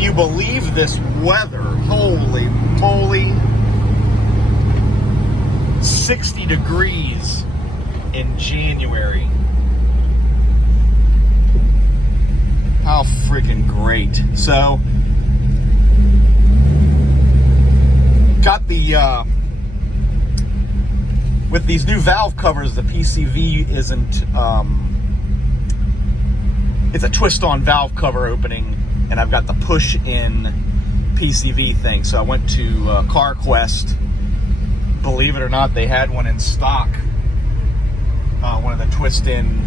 Can you believe this weather? Holy moly. 60 degrees in January. How freaking great. So, got the, with these new valve covers, the PCV isn't, it's a twist-on valve cover opening, and I've got the push-in PCV thing. So I went to CarQuest. Believe it or not, they had one in stock. One of the twist-in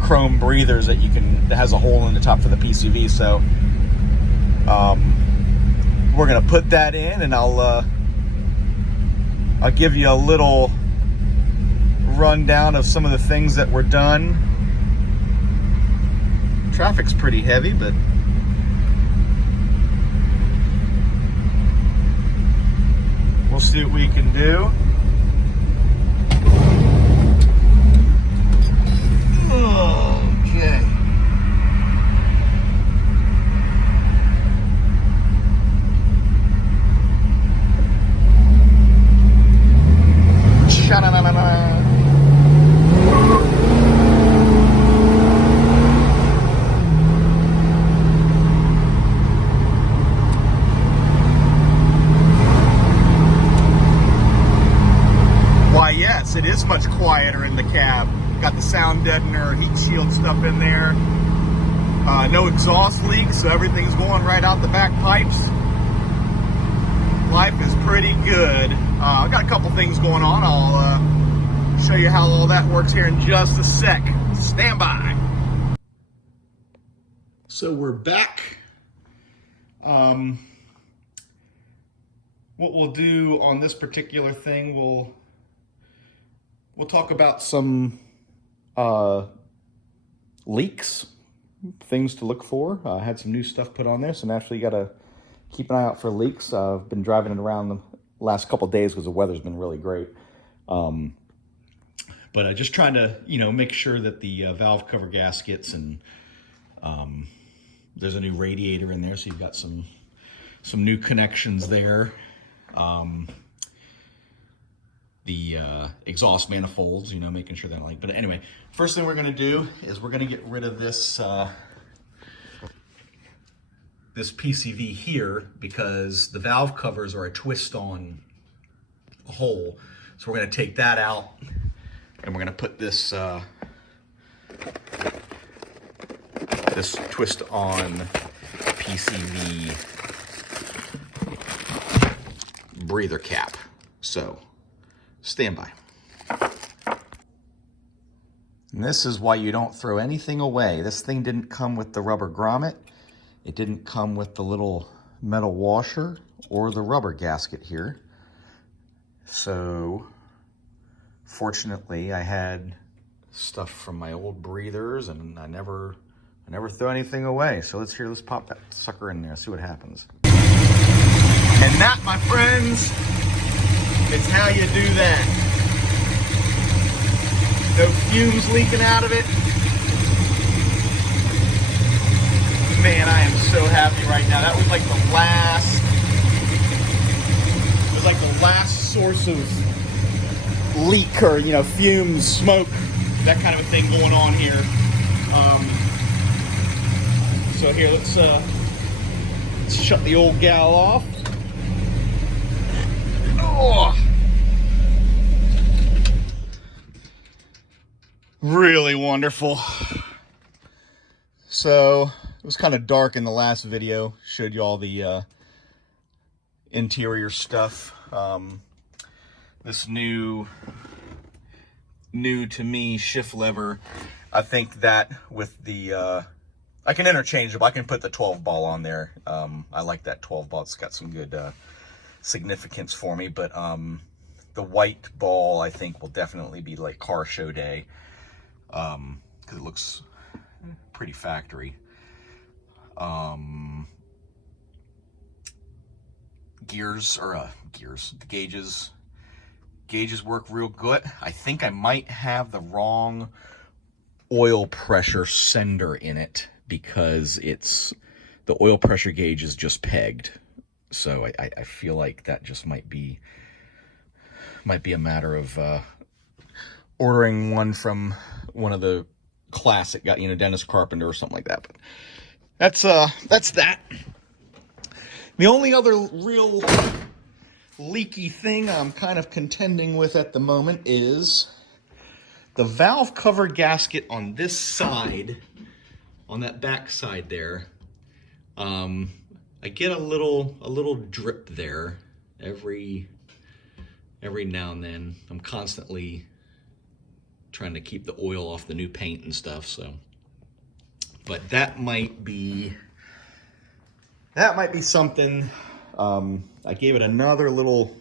chrome breathers that that has a hole in the top for the PCV. So we're gonna put that in, and I'll give you a little rundown of some of the things that were done. Traffic's pretty heavy, but we'll see what we can do. Okay. Sha-na-na-na-na. Why, yes, it is much quieter in the cab. Got the sound deadener, heat shield stuff in there. No exhaust leaks, so everything's going right out the back pipes. Life is pretty good. I've got a couple things going on. I'll show you how all that works here in just a sec. Stand by. So we're back. What we'll do on this particular thing, we'll talk about some leaks, things to look for. I had some new stuff put on there, so naturally you gotta keep an eye out for leaks. I've been driving it around the last couple of days because the weather's been really great. But just trying to, make sure that the valve cover gaskets, and there's a new radiator in there, so you've got some new connections there. The exhaust manifolds, making sure that but anyway, first thing we're gonna do is we're gonna get rid of this this PCV here, because the valve covers are a twist-on hole. So we're gonna take that out, and we're gonna put this this twist-on PCV breather cap. So stand by. And this is why you don't throw anything away. This thing didn't come with the rubber grommet. It didn't come with the little metal washer or the rubber gasket here. So fortunately I had stuff from my old breathers, and I never throw anything away. So let's pop that sucker in there, see what happens. And that, my friends, is how you do that. No fumes leaking out of it. Man, I am so happy right now. That was like the last source of leak, or fumes, smoke, that kind of a thing going on here. So here, let's shut the old gal off. Oh, really wonderful. So it was kind of dark in the last video. Showed you all the interior stuff. This new to me shift lever. I think that with the I can interchangeable. I can put the 12 ball on there. I like that 12 ball. It's got some good significance for me. But the white ball, I think, will definitely be like car show day, because it looks pretty factory. The gauges work real good. I think I might have the wrong oil pressure sender in it, because it's the oil pressure gauge is just pegged. So I feel like that just might be a matter of ordering one from one of the classic, Dennis Carpenter or something like that. But that's that. The only other real leaky thing I'm kind of contending with at the moment is the valve cover gasket on this side, on that back side there. I get a little drip there every now and then. I'm constantly trying to keep the oil off the new paint and stuff, so. But that might be something. I gave it another little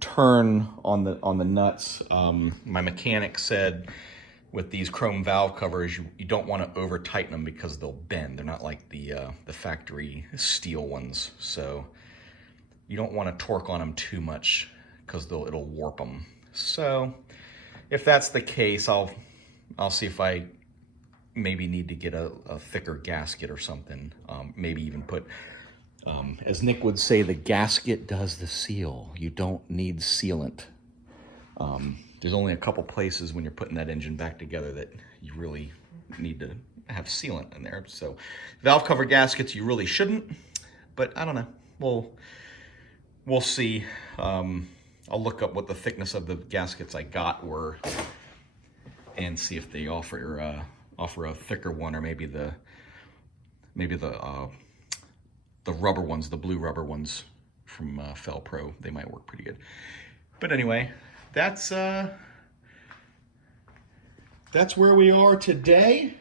turn on the nuts. My mechanic said with these chrome valve covers, you don't want to over tighten them because they'll bend. They're not like the factory steel ones, so you don't want to torque on them too much because it'll warp them. So if that's the case, I'll see if I maybe need to get a thicker gasket or something. Maybe even put, as Nick would say, the gasket does the seal. You don't need sealant. There's only a couple places when you're putting that engine back together that you really need to have sealant in there. So valve cover gaskets, you really shouldn't, but I don't know. We'll see. I'll look up what the thickness of the gaskets I got were and see if they offer a thicker one, or maybe the rubber ones, the blue rubber ones from Fel Pro. They might work pretty good. But anyway, that's where we are today.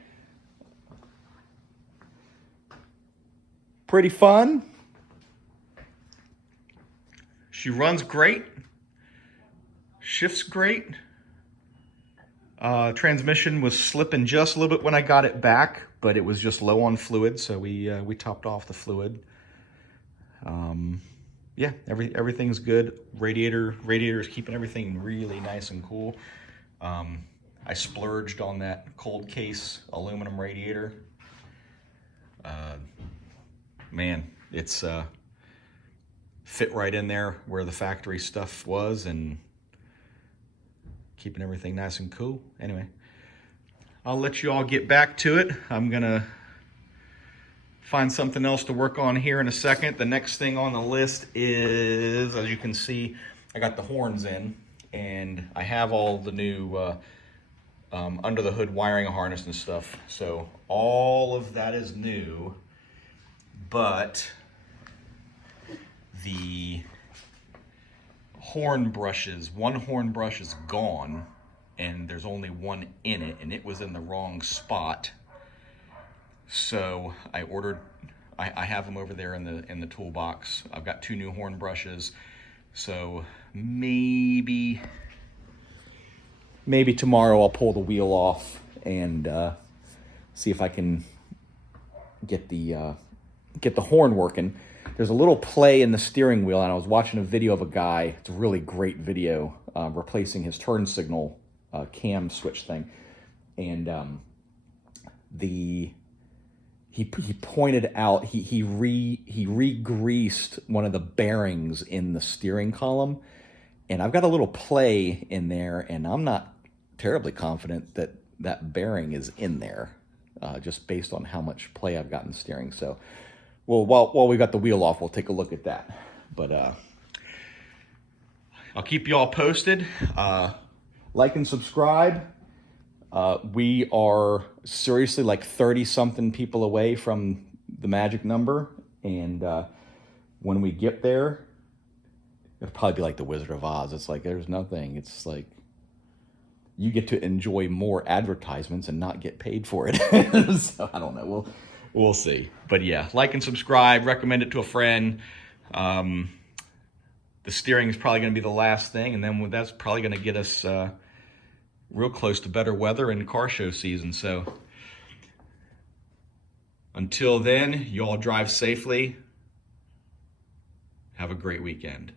Pretty fun. She runs great. Shifts great. Transmission was slipping just a little bit when I got it back, but it was just low on fluid, so we topped off the fluid. Yeah, everything's good. Radiator is keeping everything really nice and cool. I splurged on that cold case aluminum radiator. Man, it's fit right in there where the factory stuff was and keeping everything nice and cool. Anyway, I'll let you all get back to it. I'm gonna find something else to work on here in a second. The next thing on the list is, as you can see, I got the horns in, and I have all the new under the hood wiring harness and stuff. So all of that is new, but the horn brushes, one horn brush is gone, and there's only one in it, and it was in the wrong spot. So I ordered, I have them over there in the toolbox. I've got 2 new horn brushes. So maybe tomorrow I'll pull the wheel off and see if I can get the horn working. There's a little play in the steering wheel, and I was watching a video of a guy. It's a really great video, replacing his turn signal cam switch thing, and he pointed out he re-greased one of the bearings in the steering column, and I've got a little play in there, and I'm not terribly confident that that bearing is in there, just based on how much play I've got in the steering. So, well, while we got the wheel off, we'll take a look at that. But I'll keep you all posted. Like and subscribe. We are seriously like 30-something people away from the magic number, and when we get there, it'll probably be like the Wizard of Oz. It's like there's nothing. It's like you get to enjoy more advertisements and not get paid for it. So I don't know. We'll see. But yeah, like and subscribe. Recommend it to a friend. The steering is probably going to be the last thing, and then that's probably going to get us real close to better weather and car show season. So until then, you all drive safely. Have a great weekend.